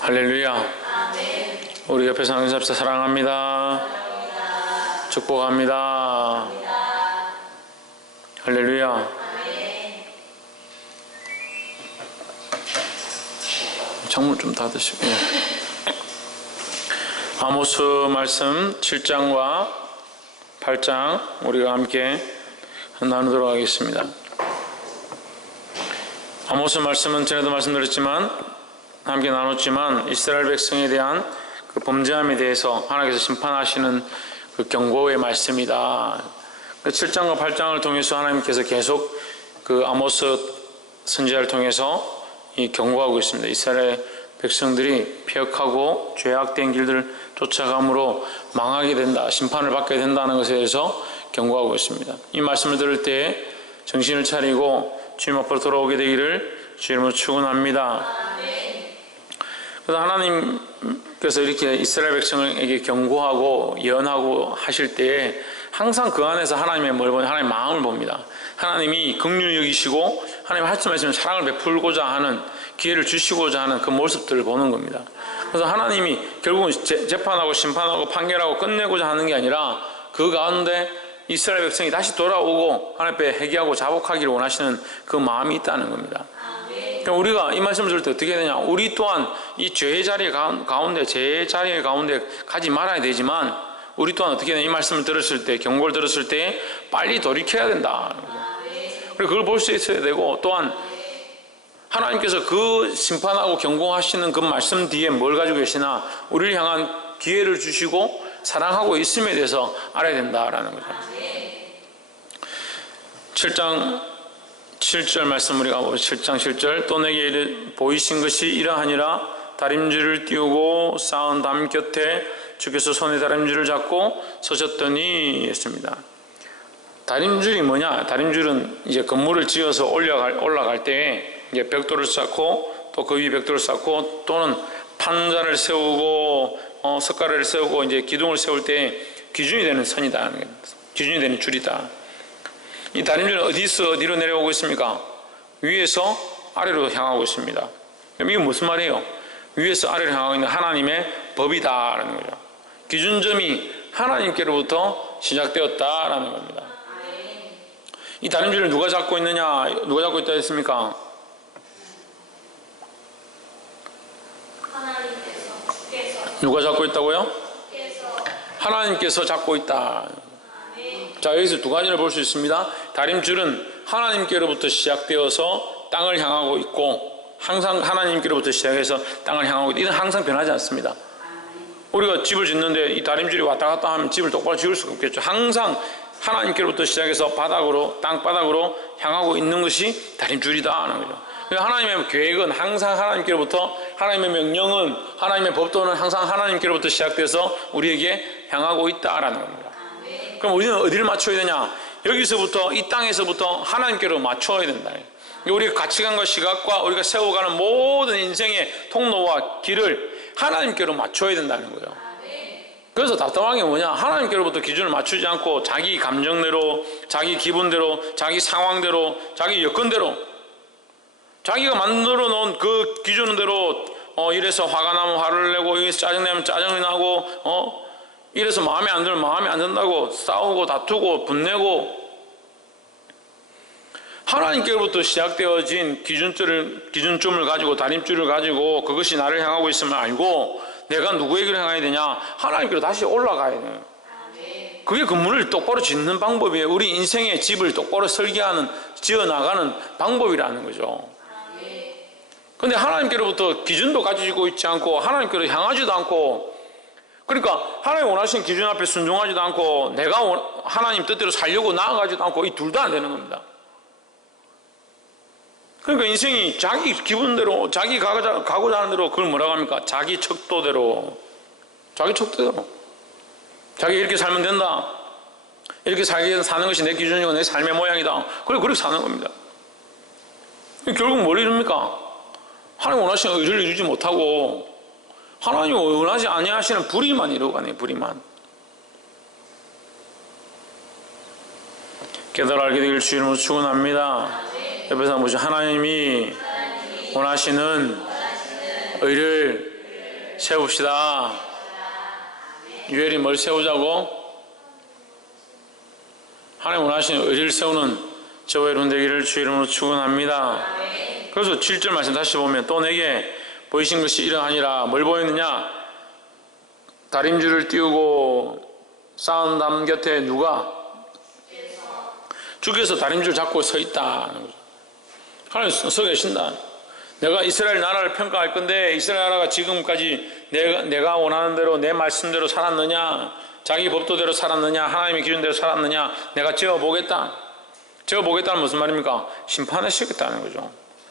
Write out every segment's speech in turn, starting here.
할렐루야. 우리 옆에 사는 잡사 사랑합니다. 축복합니다. 할렐루야. 창문 좀 닫으시고. 아모스 말씀 7장과 8장 우리가 함께 나누도록 하겠습니다. 아모스 말씀은 전에도 말씀드렸지만 함께 나눴지만 이스라엘 백성에 대한 그 범죄함에 대해서 하나님께서 심판하시는 그 경고의 말씀이다. 7장과 8장을 통해서 하나님께서 계속 그 아모스 선지자를 통해서 이 경고하고 있습니다. 이스라엘 백성들이 폐역하고 죄악된 길들을 쫓아감으로 망하게 된다, 심판을 받게 된다는 것에 대해서 경고하고 있습니다. 이 말씀을 들을 때 정신을 차리고 주님 앞으로 돌아오게 되기를 주님으로 축원합니다. 그래서 하나님께서 이렇게 이스라엘 백성에게 경고하고 예언하고 하실 때에 항상 그 안에서 하나님의 뭘 보냐, 하나님의 마음을 봅니다. 하나님이 긍휼히 여기시고 하나님 말씀하시면 사랑을 베풀고자 하는 기회를 주시고자 하는 그 모습들을 보는 겁니다. 그래서 하나님이 결국은 재판하고 심판하고 판결하고 끝내고자 하는 게 아니라 그 가운데 이스라엘 백성이 다시 돌아오고 하나님 앞에 회개하고 자복하기를 원하시는 그 마음이 있다는 겁니다. 그러니까 우리가 이 말씀을 들을 때 어떻게 되냐, 우리 또한 이 죄의 자리 가운데, 죄의 자리 가운데 가지 말아야 되지만 우리 또한 어떻게 되냐, 이 말씀을 들었을 때, 경고를 들었을 때 빨리 돌이켜야 된다. 그리고 그걸 볼 수 있어야 되고, 또한 하나님께서 그 심판하고 경고하시는 그 말씀 뒤에 뭘 가지고 계시나 우리를 향한 기회를 주시고 사랑하고 있음에 대해서 알아야 된다라는 거죠. 7장 7절 말씀 우리가 보죠. 7장 7절 또 내게 보이신 것이 이러하니라. 다림줄을 띄우고 쌓은 담 곁에 주께서 손에 다림줄을 잡고 서셨더니 했습니다. 다림줄이 뭐냐? 다림줄은 이제 건물을 지어서 올라갈 때 이제 벽돌을 쌓고 또 그 위에 벽돌을 쌓고 또는 판자를 세우고 석가래를 세우고 이제 기둥을 세울 때 기준이 되는 선이다. 기준이 되는 줄이다. 이 다림줄은 어디서 어디로 내려오고 있습니까? 위에서 아래로 향하고 있습니다. 그럼 이게 무슨 말이에요? 위에서 아래로 향하고 있는 하나님의 법이다라는 거죠. 기준점이 하나님께로부터 시작되었다라는 겁니다. 이 다림줄을 누가 잡고 있느냐? 누가 잡고 있다 했습니까? 누가 잡고 있다고요? 하나님께서 잡고 있다. 자, 여기서 두 가지를 볼 수 있습니다. 다림줄은 하나님께로부터 시작되어서 땅을 향하고 있고, 항상 하나님께로부터 시작해서 땅을 향하고 있다. 이건 항상 변하지 않습니다. 우리가 집을 짓는데 이 다림줄이 왔다 갔다 하면 집을 똑바로 지을 수가 없겠죠. 항상 하나님께로부터 시작해서 바닥으로, 땅바닥으로 향하고 있는 것이 다림줄이다 하는 거죠. 하나님의 계획은 항상 하나님께로부터, 하나님의 명령은, 하나님의 법도는 항상 하나님께로부터 시작돼서 우리에게 향하고 있다라는 겁니다. 그럼 우리는 어디를 맞춰야 되냐? 여기서부터, 이 땅에서부터 하나님께로 맞춰야 된다. 우리의 가치관과 시각과 우리가 세워가는 모든 인생의 통로와 길을 하나님께로 맞춰야 된다는 거예요. 그래서 답답한 게 뭐냐? 하나님께로부터 기준을 맞추지 않고 자기 감정대로, 자기 기분대로, 자기 상황대로, 자기 여건대로, 자기가 만들어 놓은 그 기준대로 이래서 화가 나면 화를 내고, 여기서 짜증내면 짜증이 나고, 이래서 마음에 안 들면 마음에 안 든다고 싸우고 다투고 분내고, 하나님께로부터 시작되어진 기준점을 가지고, 다림줄을 가지고 그것이 나를 향하고 있음을 알고 내가 누구에게 향해야 되냐? 하나님께로 다시 올라가야 돼요. 그게 건물을 똑바로 짓는 방법이에요. 우리 인생의 집을 똑바로 설계하는, 지어나가는 방법이라는 거죠. 근데 하나님께로부터 기준도 가지고 있지 않고 하나님께로 향하지도 않고, 그러니까 하나님 원하시는 기준 앞에 순종하지도 않고 내가 하나님 뜻대로 살려고 나아가지도 않고, 이 둘 다 안 되는 겁니다. 그러니까 인생이 자기 기분대로, 자기 가고자 하는 대로, 그걸 뭐라고 합니까? 자기 척도대로, 자기 척도대로, 자기 이렇게 살면 된다, 이렇게 사는 것이 내 기준이고 내 삶의 모양이다, 그렇게 사는 겁니다. 결국 뭘 이룹니까? 하나님 원하시는 의를 이루지 못하고 하나님 원하지 아니하시는 불의만 이루고 가네요. 불의만. 깨달아 알게 되길 주 이름으로 축원합니다. 옆에서 보시죠. 하나님이 원하시는 의를 세웁시다. 유엘이 뭘 세우자고? 하나님 원하시는 의리를 세우는 저와 여러분 되기를 주 이름으로 축원합니다. 그래서 7절 말씀 다시 보면 또 내게 보이신 것이 이러하니라. 뭘 보였느냐? 다림줄을 띄우고 싸운 담 곁에 누가? 주께서 다림줄 잡고 서 있다. 하나님 서 계신다. 내가 이스라엘 나라를 평가할 건데 이스라엘 나라가 지금까지 내가 원하는 대로 내 말씀대로 살았느냐, 자기 법도대로 살았느냐, 하나님의 기준대로 살았느냐, 내가 재어보겠다. 재어보겠다는 무슨 말입니까? 심판하시겠다는 거죠.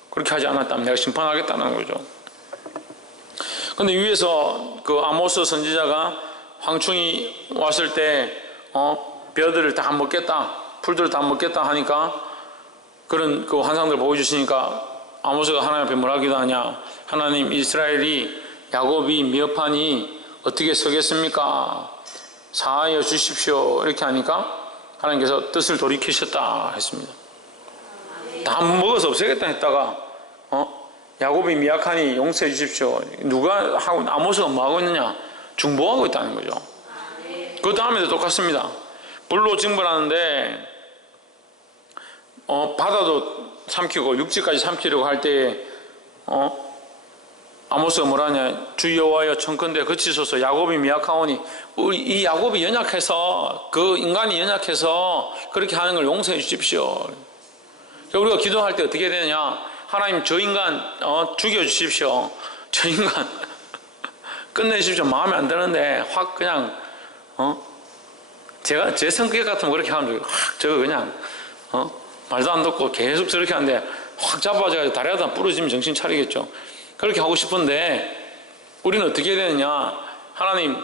그렇게 하지 않았다면 내가 심판하겠다는 거죠. 근데 위에서 그 아모스 선지자가 황충이 왔을 때 벼들을 다 먹겠다, 풀들을 다 먹겠다 하니까 그런 그 환상들 보여주시니까 아모스가 하나님 앞에 뭐라 기도하냐? 하나님, 이스라엘이 야곱이 미흡하니 어떻게 서겠습니까? 사하여 주십시오. 이렇게 하니까 하나님께서 뜻을 돌이키셨다 했습니다. 다 먹어서 없애겠다 했다가 야곱이 미약하니 용서해 주십시오. 누가 하고, 아모스가 뭐 하고 있느냐? 중보하고 있다는 거죠. 그 다음에도 똑같습니다. 불로 징벌하는데 바다도 삼키고 육지까지 삼키려고 할 때에 아모스가 뭐라냐? 주 여호와여 청컨대 그치소서. 야곱이 미약하오니, 이 야곱이 연약해서, 그 인간이 연약해서 그렇게 하는 걸 용서해 주십시오. 우리가 기도할 때 어떻게 되느냐? 하나님, 저 인간 죽여주십시오. 저 인간 끝내주십시오. 마음에 안 드는데 확 그냥 제가 제 성격 같으면 그렇게 하면 저거 그냥 말도 안 듣고 계속 저렇게 하는데 확 잡아져가지고 다리 하다 부러지면 정신 차리겠죠. 그렇게 하고 싶은데 우리는 어떻게 해야 되느냐? 하나님,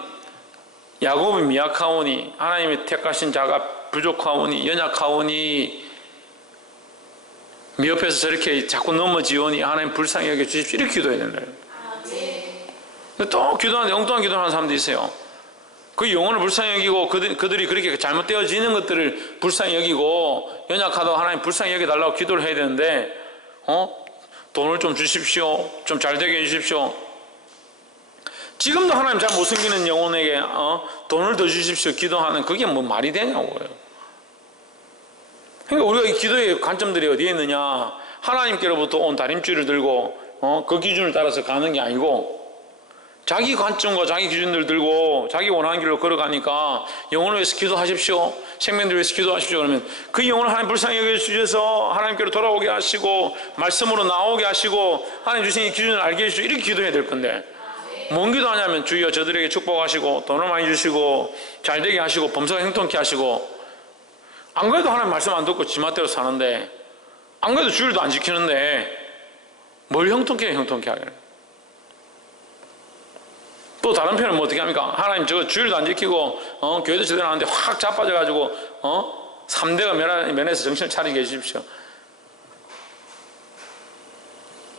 야곱이 미약하오니, 하나님이 택하신 자가 부족하오니, 연약하오니, 미흡해서 저렇게 자꾸 넘어지오니 하나님 불쌍히 여겨 주십시오. 이렇게 기도해야 된다. 근데 또 기도하는데 엉뚱한 기도하는 사람도 있어요. 그 영혼을 불쌍히 여기고 그들이 그렇게 잘못되어지는 것들을 불쌍히 여기고 연약하다고 하나님 불쌍히 여겨달라고 기도를 해야 되는데 돈을 좀 주십시오. 좀 잘되게 해주십시오. 지금도 하나님 잘 못 섬기는 영혼에게 돈을 더 주십시오 기도하는, 그게 뭐 말이 되냐고요. 그러니까 우리가 이 기도의 관점들이 어디에 있느냐? 하나님께로부터 온 다림줄을 들고 그 기준을 따라서 가는 게 아니고 자기 관점과 자기 기준들을 들고 자기 원하는 길로 걸어가니까 영혼을 위해서 기도하십시오, 생명들을 위해서 기도하십시오 그러면 그 영혼을 하나님 불쌍히 여겨주셔서 하나님께로 돌아오게 하시고 말씀으로 나오게 하시고 하나님 주신 이 기준을 알게 해주시고 이렇게 기도해야 될 건데 뭔 기도하냐면 주여 저들에게 축복하시고 돈을 많이 주시고 잘되게 하시고 범사가 형통케 하시고, 안 그래도 하나님 말씀 안 듣고 지맛대로 사는데, 안 그래도 주일도 안 지키는데 뭘 형통케 하게. 또 다른 편은 뭐 어떻게 합니까? 하나님 저거 주일도 안 지키고 교회도 제대로 안 하는데 확 자빠져가지고 3대가 면해서 정신을 차리게 해주십시오.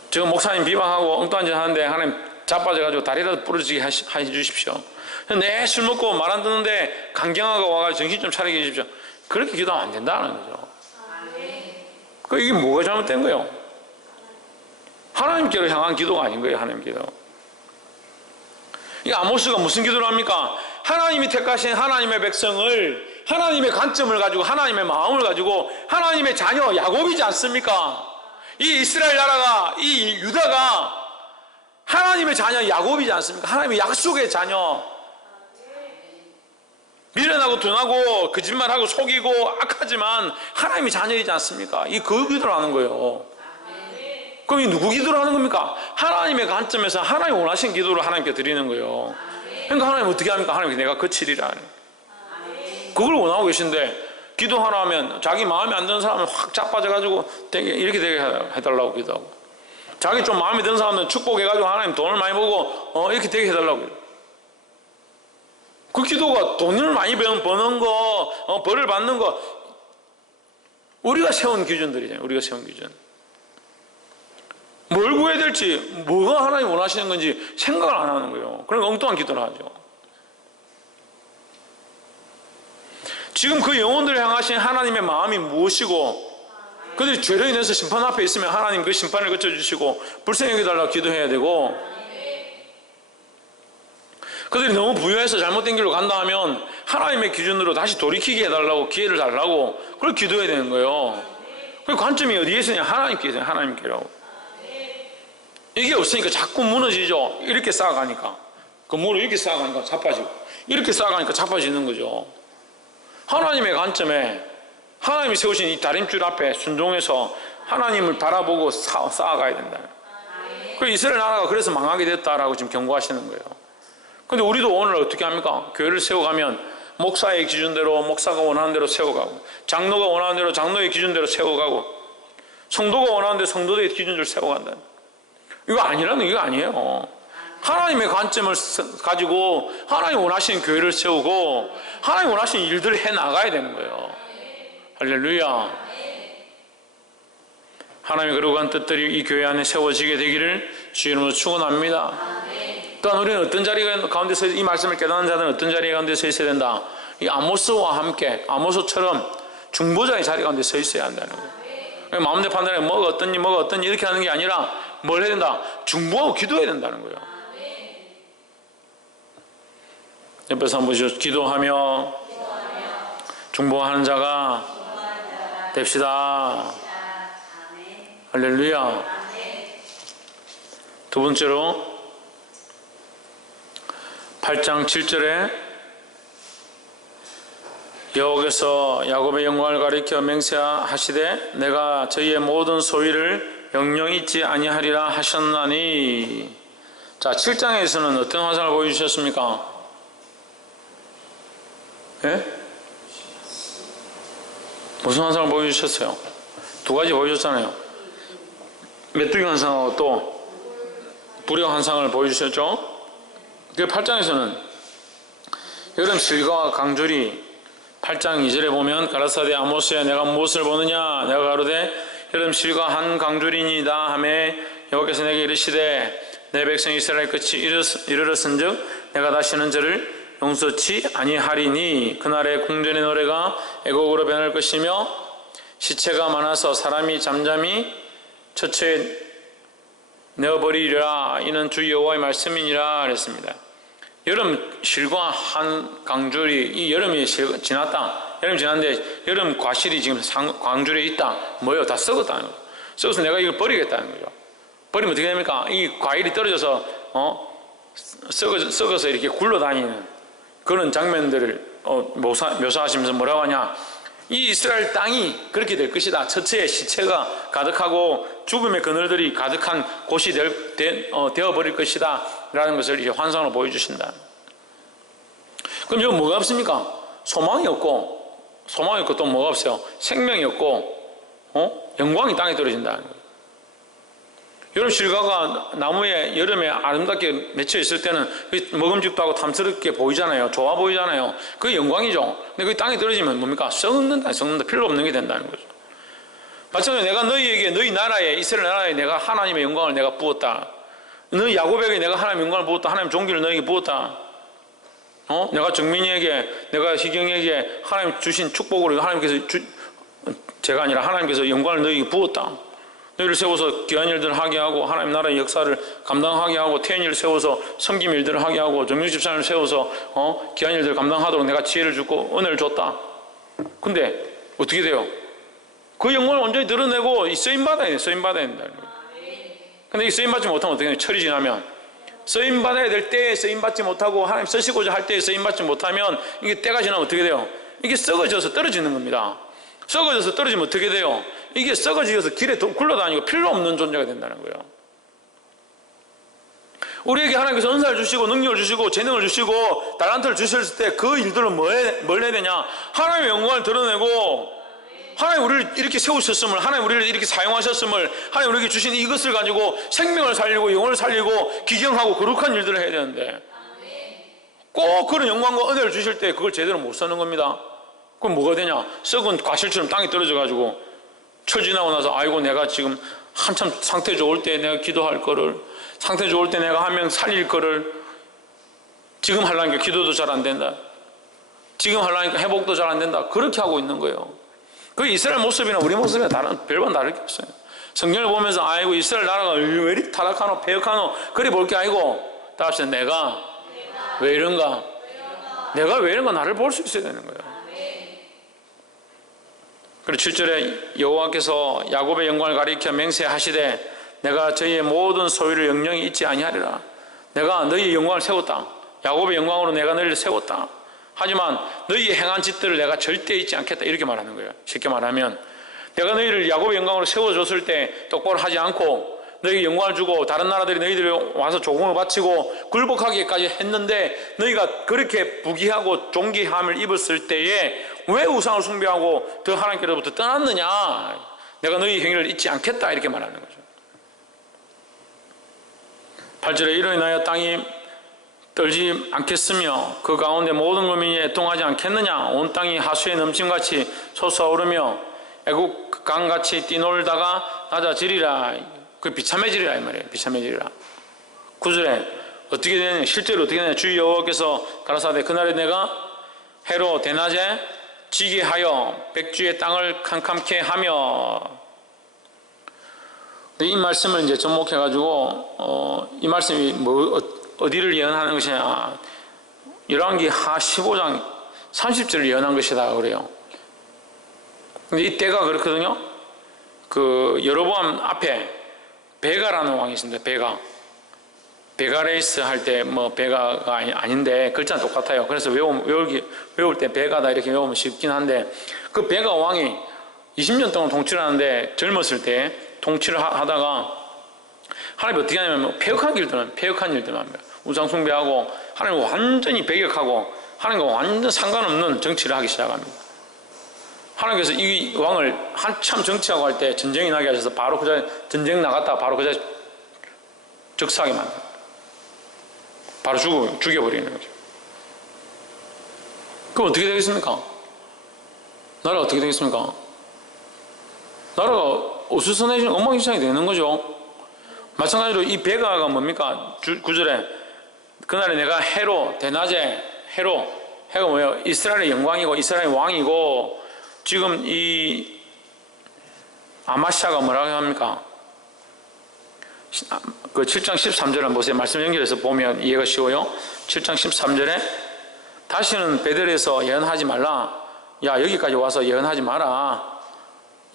저거 목사님 비방하고 엉뚱한 짓 하는데 하나님 자빠져가지고 다리라도 부러지게 해주십시오. 내 술 먹고 말 안 듣는데 강경하고 와가지고 정신 좀 차리게 해주십시오. 그렇게 기도하면 안 된다는 거죠. 이게 뭐가 잘못된 거예요? 하나님께로 향한 기도가 아닌 거예요. 하나님 기도. 이 아모스가 무슨 기도를 합니까? 하나님이 택하신 하나님의 백성을, 하나님의 관점을 가지고, 하나님의 마음을 가지고, 하나님의 자녀 야곱이지 않습니까? 이 이스라엘 나라가, 이 유다가 하나님의 자녀 야곱이지 않습니까? 하나님의 약속의 자녀. 미련하고 둔하고 거짓말하고 속이고 악하지만 하나님의 자녀이지 않습니까? 그 기도를 하는 거예요. 그럼 이 누구 기도를 하는 겁니까? 하나님의 관점에서 하나님 원하신 기도를 하나님께 드리는 거예요. 그러니까 하나님 어떻게 합니까? 하나님 내가 그치리라. 그걸 원하고 계신데 기도하라 하면 자기 마음에 안 드는 사람은 확 자빠져가지고 이렇게 되게 해달라고 기도하고, 자기 좀 마음에 드는 사람은 축복해가지고 하나님 돈을 많이 보고 이렇게 되게 해달라고. 그 기도가 돈을 많이 버는 거, 벌을 받는 거, 우리가 세운 기준들이잖아요. 우리가 세운 기준. 뭘 구해야 될지, 뭐가 하나님 원하시는 건지 생각을 안 하는 거예요. 그러니까 엉뚱한 기도를 하죠. 지금 그 영혼들을 향하신 하나님의 마음이 무엇이고, 그들이 죄로 인해서 심판 앞에 있으면 하나님 그 심판을 거쳐주시고 불쌍히 여겨달라고 기도해야 되고, 그들이 너무 부유해서 잘못된 길로 간다 하면 하나님의 기준으로 다시 돌이키게 해달라고 기회를 달라고 그걸 기도해야 되는 거예요. 그 관점이 어디에 있으냐? 하나님께 있어요. 하나님께라고. 이게 없으니까 자꾸 무너지죠. 이렇게 쌓아가니까 건물을 이렇게 쌓아가니까 자빠지고 이렇게 쌓아가니까 자빠지는 거죠. 하나님의 관점에 하나님이 세우신 이 다림줄 앞에 순종해서 하나님을 바라보고 쌓아가야 된다. 그 이스라엘 나라가 그래서 망하게 됐다라고 지금 경고하시는 거예요. 근데 우리도 오늘 어떻게 합니까? 교회를 세워가면 목사의 기준대로 목사가 원하는 대로 세워가고, 장로가 원하는 대로 장로의 기준대로 세워가고, 성도가 원하는 대로 성도의 기준대로 세워간다. 이거 아니라는 이거 아니에요. 하나님의 관점을 가지고 하나님 원하시는 교회를 세우고 하나님 원하시는 일들을 해나가야 되는 거예요. 할렐루야. 하나님의 거룩한 뜻들이 이 교회 안에 세워지게 되기를 주의 이름으로 축원합니다. 또한 우리는 어떤 자리 가운데 서, 이 말씀을 깨닫는 자들은 어떤 자리 가운데 서 있어야 된다? 이 아모스와 함께 아모스처럼 중보자의 자리 가운데 서 있어야 한다는 거예요. 마음대로 판단해 뭐가 어떠니 이렇게 하는 게 아니라 뭘 해야 된다? 중보하고 기도해야 된다는 거예요. 옆에서 한번 보시죠. 기도하며 중보하는 자가 됩시다. 할렐루야. 두 번째로 8장 7절에 여호와께서 야곱의 영광을 가리켜 맹세하시되 내가 저희의 모든 소위를 영영 잊지 아니하리라 하셨나니. 자, 7장에서는 어떤 환상을 보여주셨습니까? 예? 무슨 환상을 보여주셨어요? 두 가지 보여줬잖아요. 메뚜기 환상하고 또 불의 환상을 보여주셨죠? 그 8장에서는 여름 실과와 강줄이 8장 2절에 보면 가라사대 아모스야 내가 무엇을 보느냐 내가 가로되 여름 실과 한 강줄이니이다 하매 여호와께서 내게 이르시되 내 백성 이스라엘 끝이 이르렀은즉 내가 다시는 저를 용서치 아니하리니 그날의 궁전의 노래가 애곡으로 변할 것이며 시체가 많아서 사람이 잠잠히 처처에 내어버리리라. 이는 주 여호와의 말씀이니라 그랬습니다. 여름 실과 한 강줄이 이 여름이 지났다. 여름 지났는데 여름 과실이 지금 강줄에 있다. 뭐예요? 다 썩었다는 거죠. 썩어서 내가 이걸 버리겠다는 거죠. 버리면 어떻게 됩니까? 이 과일이 떨어져서 썩어서 이렇게 굴러다니는 그런 장면들을 묘사하시면서 뭐라고 하냐? 이 이스라엘 땅이 그렇게 될 것이다. 처처에 시체가 가득하고 죽음의 그늘들이 가득한 곳이 되어버릴 것이다 라는 것을 이제 환상으로 보여주신다. 그럼 여기 뭐가 없습니까? 소망이 없고 또 뭐가 없어요? 생명이 없고 영광이 땅에 떨어진다는 거예요. 여름 실과가 나무에 여름에 아름답게 맺혀 있을 때는 먹음직도 하고 탐스럽게 보이잖아요. 좋아 보이잖아요. 그게 영광이죠. 근데 그게 땅에 떨어지면 뭡니까? 썩는다. 필요 없는 게 된다는 거죠. 마찬가지로 내가 너희에게 너희 나라에 이스라엘 나라에 내가 하나님의 영광을 내가 부었다. 너희 야곱에게 내가 하나님의 영광을 부었다. 하나님의 종기를 너희에게 부었다. 내가 정민이에게 내가 희경에게 하나님 주신 축복으로 제가 아니라 하나님께서 영광을 너희에게 부었다. 너희를 세워서 귀한 일들을 하게 하고 하나님 나라의 역사를 감당하게 하고 태연이를 세워서 섬김 일들을 하게 하고 정민이 집사님을 세워서 귀한 일들을 감당하도록 내가 지혜를 주고 은혜를 줬다. 근데 어떻게 돼요? 그 영광을 온전히 드러내고 쓰임받아야 돼. 쓰임받아야 된다는 거예요. 근데 이 쓰임받지 못하면 어떻게 돼요? 철이 지나면 쓰임받아야 될 때에 쓰임받지 못하고 하나님 쓰시고자 할 때에 쓰임받지 못하면 이게 때가 지나면 어떻게 돼요? 이게 썩어져서 떨어지는 겁니다. 썩어져서 떨어지면 어떻게 돼요? 이게 썩어져서 길에 굴러다니고 필요 없는 존재가 된다는 거예요. 우리에게 하나님께서 은사를 주시고 능력을 주시고 재능을 주시고 달란트를 주셨을 때 그 일들은 뭘 해야 되냐? 하나님의 영광을 드러내고 하나님 우리를 이렇게 세우셨음을, 하나님 우리를 이렇게 사용하셨음을, 하나님 우리에게 주신 이것을 가지고 생명을 살리고 영혼을 살리고 기경하고 거룩한 일들을 해야 되는데 꼭 그런 영광과 은혜를 주실 때 그걸 제대로 못 쓰는 겁니다. 그럼 뭐가 되냐? 썩은 과실처럼 땅에 떨어져 가지고 철 지나고 나서 아이고 내가 지금 한참 상태 좋을 때 내가 기도할 거를, 상태 좋을 때 내가 하면 살릴 거를 지금 하려니까 기도도 잘 안 된다. 지금 하려니까 회복도 잘 안 된다. 그렇게 하고 있는 거예요. 그 이스라엘 모습이나 우리 모습이나 별반 다를 게 없어요. 성경을 보면서 아이고 이스라엘 나라가 왜 이렇게 타락하노 폐역하노 그래 볼 게 아니고 다 합시다. 내가 왜 이런가? 내가 왜 이런가 나를 볼 수 있어야 되는 거예요. 그리고 7절에 여호와께서 야곱의 영광을 가리켜 맹세하시되 내가 저희의 모든 소유를 영영히 잊지 아니하리라. 내가 너희의 영광을 세웠다. 야곱의 영광으로 내가 너희를 세웠다. 하지만 너희의 행한 짓들을 내가 절대 잊지 않겠다. 이렇게 말하는 거예요. 쉽게 말하면 내가 너희를 야곱의 영광으로 세워줬을 때 똑바로 하지 않고 너희에게 영광을 주고 다른 나라들이 너희들이 와서 조공을 바치고 굴복하기까지 했는데 너희가 그렇게 부귀하고 존귀함을 입었을 때에 왜 우상을 숭배하고 더 하나님께로부터 떠났느냐. 내가 너희 행위를 잊지 않겠다. 이렇게 말하는 거죠. 8절에 이로 인하여 땅이 떨지 않겠으며 그 가운데 모든 거민이 애통하지 않겠느냐. 온 땅이 하수의 넘침같이 솟아오르며 애국 강같이 뛰놀다가 낮아지리라. 그 비참해지리라 이 말이에요. 비참해지리라. 9절에 어떻게 되느냐. 실제로 어떻게 되느냐. 주 여호와께서 가라사대 그날에 내가 해로 대낮에 지게 하여 백주의 땅을 캄캄케 하며. 이 말씀을 이제 접목해가지고 이 말씀이 어디를 예언하는 것이냐. 열왕기 하 15장 30절을 예언한 것이다 그래요. 근데 이때가 그렇거든요. 그 여로보암 앞에 베가라는 왕이 있습니다. 베가레이스 할 때 뭐 베가가 아닌데 글자는 똑같아요. 그래서 외울 때 베가다 이렇게 외우면 쉽긴 한데 그 베가 왕이 20년 동안 통치를 하는데 젊었을 때 통치를 하다가 하나님이 어떻게 하냐면 폐역한 일들만 합니다. 우상 숭배하고 하나님과 완전히 배격하고 하나님과 완전 상관없는 정치를 하기 시작합니다. 하나님께서 이 왕을 한참 정치하고 할 때 전쟁이 나게 하셔서 바로 그 자리에 전쟁 나갔다가 바로 그 자리에 즉사하게 만듭니다. 바로 죽여버리는 거죠. 그럼 어떻게 되겠습니까? 나라가 어떻게 되겠습니까? 나라가 어수선해지는 엉망진창이 되는 거죠. 마찬가지로 이 베가가 뭡니까? 9절에 그날에 내가 해로 대낮에 해가 뭐예요? 이스라엘의 영광이고 이스라엘의 왕이고 지금 이 아마샤가 뭐라고 합니까? 그 7장 13절을 한번 보세요. 말씀 연결해서 보면 이해가 쉬워요. 7장 13절에 다시는 베델에서 예언하지 말라. 야 여기까지 와서 예언하지 마라.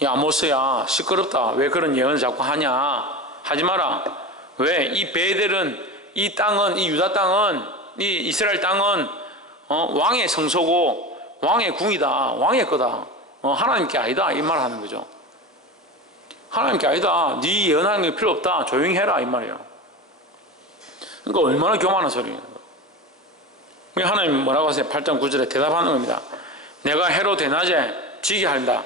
야 아모스야 시끄럽다. 왜 그런 예언을 자꾸 하냐. 하지 마라. 왜? 이 베델은 이 땅은 이 유다 땅은 이 이스라엘 땅은 왕의 성소고 왕의 궁이다. 왕의 거다. 하나님께 아니다. 이 말 하는 거죠. 하나님께 아니다. 네 예언하는 게 필요 없다. 조용히 해라. 이 말이에요. 그러니까 얼마나 교만한 소리예요. 하나님 뭐라고 하세요? 8장 9절에 대답하는 겁니다. 내가 해로 대낮에 지게 한다.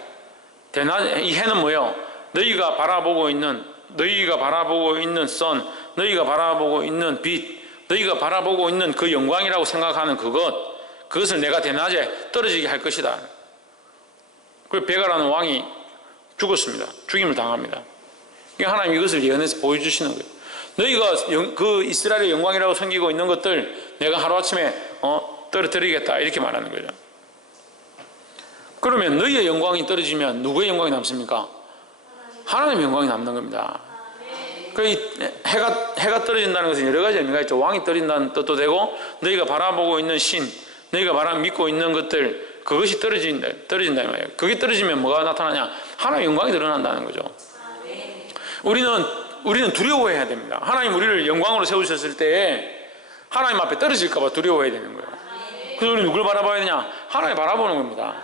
대낮에 이 해는 뭐예요? 너희가 바라보고 있는 선, 너희가 바라보고 있는 빛, 너희가 바라보고 있는 그 영광이라고 생각하는 그것을 내가 대낮에 떨어지게 할 것이다. 그리고 베가라는 왕이 죽었습니다. 죽임을 당합니다. 그러니까 하나님 이것을 예언해서 보여주시는 거예요. 너희가 그 이스라엘의 영광이라고 섬기고 있는 것들 내가 하루아침에 떨어뜨리겠다 이렇게 말하는 거죠. 그러면 너희의 영광이 떨어지면 누구의 영광이 남습니까? 하나님의 영광이 남는 겁니다. 해가 떨어진다는 것은 여러 가지 의미가 있죠. 왕이 떨어진다는 뜻도 되고 너희가 바라보고 있는 신, 너희가 믿고 있는 것들 그것이 떨어진다 이 말이에요. 그게 떨어지면 뭐가 나타나냐? 하나님의 영광이 드러난다는 거죠. 우리는 두려워해야 됩니다. 하나님 우리를 영광으로 세우셨을 때 하나님 앞에 떨어질까 봐 두려워해야 되는 거예요. 그래서 우리는 누굴 바라봐야 되냐? 하나님 바라보는 겁니다.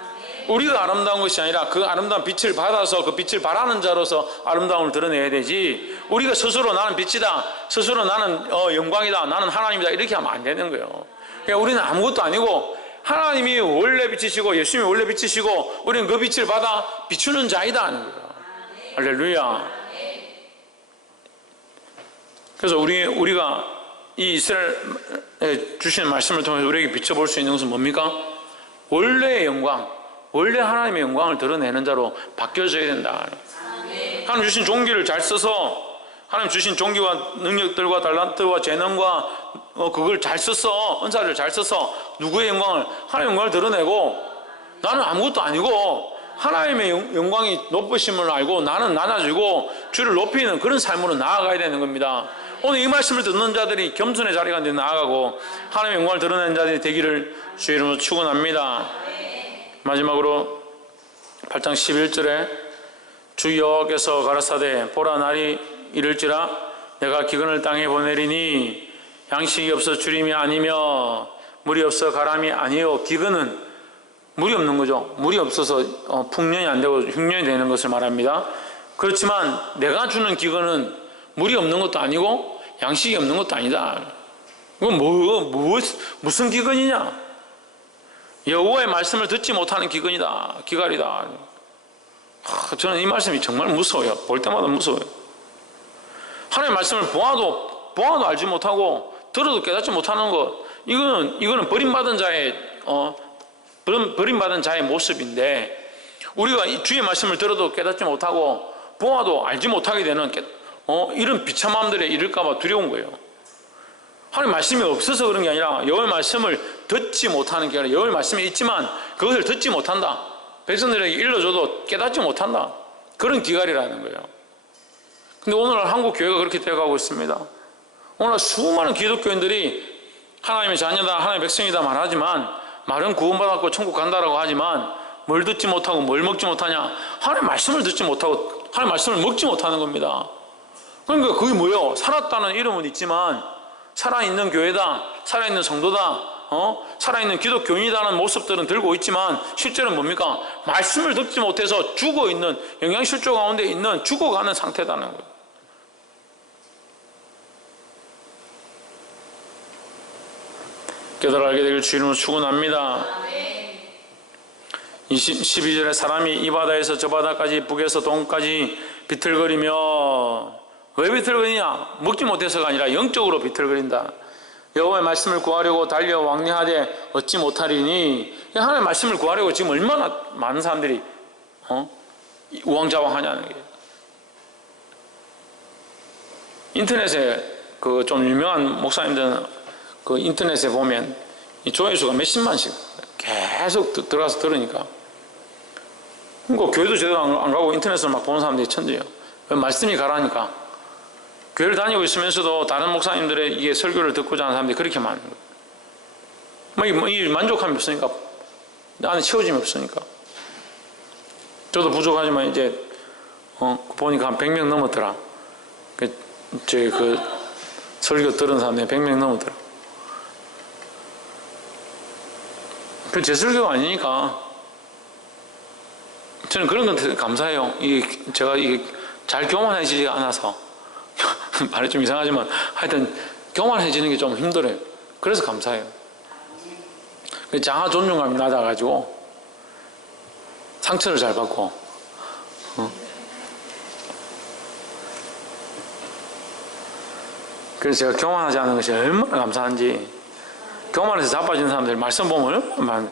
우리가 아름다운 것이 아니라 그 아름다운 빛을 받아서 그 빛을 바라는 자로서 아름다움을 드러내야 되지, 우리가 스스로 나는 빛이다, 스스로 나는 영광이다, 나는 하나님이다 이렇게 하면 안 되는 거예요. 그러니까 우리는 아무것도 아니고 하나님이 원래 빛이시고 예수님이 원래 빛이시고 우리는 그 빛을 받아 비추는 자이다 하는 거예요. 할렐루야. 그래서 우리가 이 이스라엘에 주시는 말씀을 통해서 우리에게 비춰볼 수 있는 것은 뭡니까? 원래의 영광, 원래 하나님의 영광을 드러내는 자로 바뀌어져야 된다. 하나님 주신 종기를 잘 써서, 하나님 주신 종기와 능력들과 달란트와 재능과 그걸 잘 써서, 은사를 잘 써서 누구의 영광을? 하나님의 영광을 드러내고, 나는 아무것도 아니고 하나님의 영광이 높으심을 알고 나는 낮아지고 주를 높이는 그런 삶으로 나아가야 되는 겁니다. 오늘 이 말씀을 듣는 자들이 겸손의 자리가 나아가고 하나님의 영광을 드러내는 자들이 되기를 주의 이름으로 축원합니다. 마지막으로 8장 11절에 주 여호와께서 가라사대 보라 날이 이를지라 내가 기근을 땅에 보내리니 양식이 없어 주림이 아니며 물이 없어 가람이 아니요. 기근은 물이 없는 거죠. 물이 없어서 풍년이 안 되고 흉년이 되는 것을 말합니다. 그렇지만 내가 주는 기근은 물이 없는 것도 아니고 양식이 없는 것도 아니다. 이건 무슨 기근이냐? 여호와의 말씀을 듣지 못하는 기근이다. 기갈이다. 저는 이 말씀이 정말 무서워요. 볼 때마다 무서워요. 하나님의 말씀을 보아도 알지 못하고 들어도 깨닫지 못하는 것, 이거는 버림받은 자의 모습인데, 우리가 주의 말씀을 들어도 깨닫지 못하고 보아도 알지 못하게 되는 이런 비참함들에 이를까봐 두려운 거예요. 하나님 말씀이 없어서 그런 게 아니라 여호와의 말씀을 듣지 못하는 게 아니라 여호와의 말씀이 있지만 그것을 듣지 못한다. 백성들에게 일러줘도 깨닫지 못한다. 그런 기갈이라는 거예요. 근데 오늘날 한국 교회가 그렇게 되어가고 있습니다. 오늘 수많은 기독교인들이 하나님의 자녀다, 하나님의 백성이다 말하지만, 말은 구원받았고 천국 간다라고 하지만 뭘 듣지 못하고 뭘 먹지 못하냐? 하나님의 말씀을 듣지 못하고 하나님의 말씀을 먹지 못하는 겁니다. 그러니까 그게 뭐예요? 살았다는 이름은 있지만 살아있는 교회다, 살아있는 성도다, 살아있는 기독교인이라는 모습들은 들고 있지만 실제로는 뭡니까? 말씀을 듣지 못해서 죽어있는, 영양실조 가운데 있는 죽어가는 상태다는 거예요. 깨달아 알게 되길 주 이름으로 축원합니다. 12절에 사람이 이 바다에서 저 바다까지 북에서 동까지 비틀거리며, 왜 비틀거리냐? 먹지 못해서가 아니라 영적으로 비틀거린다. 여호와의 말씀을 구하려고 달려 왕래하되 얻지 못하리니, 하나님의 말씀을 구하려고 지금 얼마나 많은 사람들이 우왕좌왕하냐는 게. 인터넷에 그 좀 유명한 목사님들은 그 인터넷에 보면 이 조회수가 몇십만씩 계속 들어가서 들으니까, 그러니까 교회도 제대로 안 가고 인터넷을 막 보는 사람들이 천재예요. 말씀이 가라니까. 교회를 다니고 있으면서도 다른 목사님들의 이게 설교를 듣고자 하는 사람들이 그렇게 많은 거예요. 이 만족함이 없으니까, 안에 채워짐이 없으니까. 저도 부족하지만 이제 보니까 한 100명 넘었더라. 그 설교 들은 사람들이 100명 넘었더라. 그 제 설교가 아니니까 저는 그런 건 감사해요. 제가 잘 교만해지지 않아서 말이 좀 이상하지만 하여튼 교만해지는 게 좀 힘들어요. 그래서 감사해요. 자아 존중감이 낮아가지고 상처를 잘 받고 그래서 제가 교만하지 않은 것이 얼마나 감사한지. 교만해서 자빠지는 사람들 말씀 보면 얼마나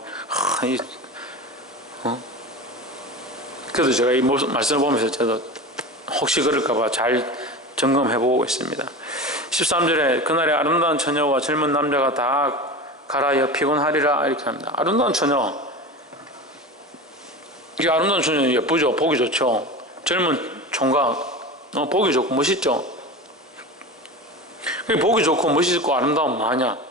그래도 제가 이 말씀을 보면서 저도 혹시 그럴까봐 잘 점검해보고 있습니다. 13절에 그날에 아름다운 처녀와 젊은 남자가 다 갈아여 피곤하리라 이렇게 합니다. 아름다운 처녀, 이 아름다운 처녀 예쁘죠? 보기 좋죠? 젊은 총각 보기 좋고 멋있죠? 보기 좋고 멋있고 아름다운 뭐하냐?